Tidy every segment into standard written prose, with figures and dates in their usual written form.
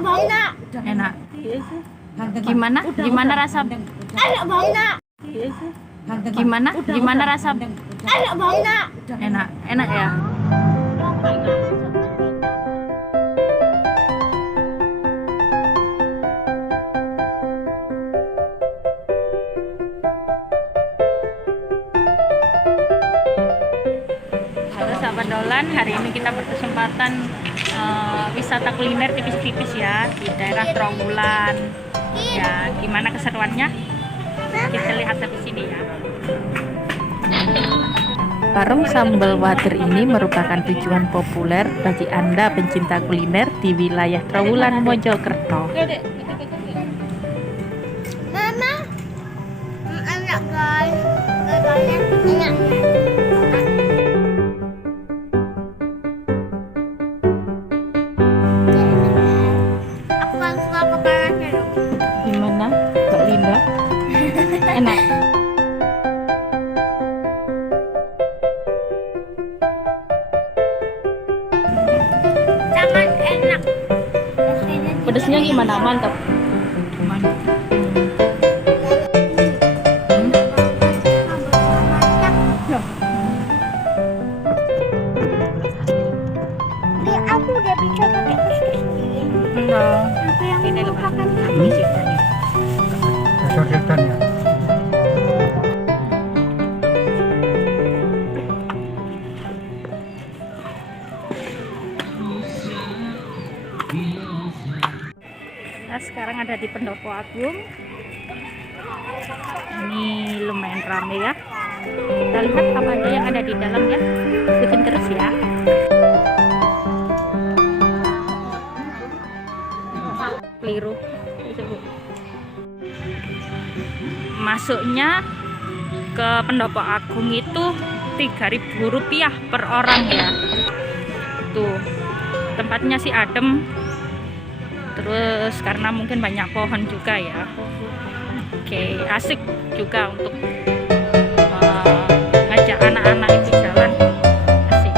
banget. Enak. Gimana? Gimana rasa? Enak banget. Gimana rasa? Enak banget. Enak. Enak ya. Halo sahabat Dolan, hari ini kita berkesempatan wisata kuliner tipis-tipis ya di daerah Trawulan. Ya, gimana keseruannya? Kita lihat di sini ya. Warung sambal wader ini merupakan tujuan populer bagi Anda pencinta kuliner di wilayah Trawulan, Mojokerto. Mama, enak guys. Enak. Aku kan suka kepalanya dong. Gimana, Mbak Linda? Enak. Sangat enak. Pedasnya gimana? Mantap. Mantap. Aku udah bisa pakai kuskus ini. Apa yang Ini merupakan Kesulitan ya. Nah, sekarang ada di Pendopo Agung. Ini lumayan rame ya. Kita lihat apa aja yang ada di dalam ya. Ikutin terus ya. Keliru. Masuknya ke Pendopo Agung itu Rp3.000 per orang ya. Tuh, tempatnya sih adem. Terus karena mungkin banyak pohon juga ya. Oke, asik juga untuk ngajak anak-anak itu jalan. Asik.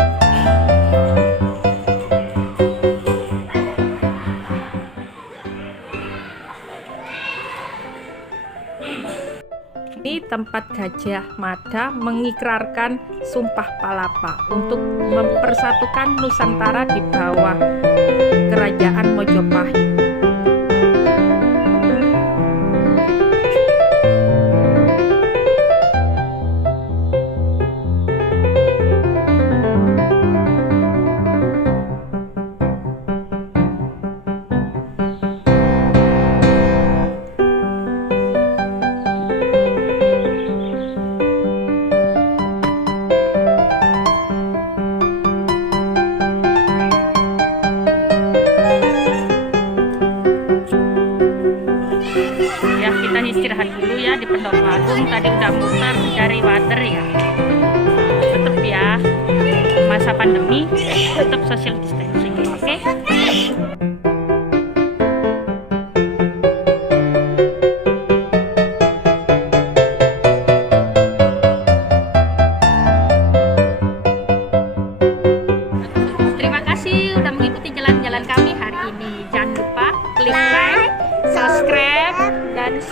Ini tempat Gajah Mada mengikrarkan Sumpah Palapa untuk mempersatukan Nusantara di bawah Kerajaan Mojopahit. Ya, kita istirahat dulu ya di Pendopo Agung. Tadi udah muter dari water ya. Tetap ya, masa pandemi tetap social distancing, oke? Terima kasih udah mengikuti jalan-jalan kami hari ini. Jangan lupa klik like, subscribe, dan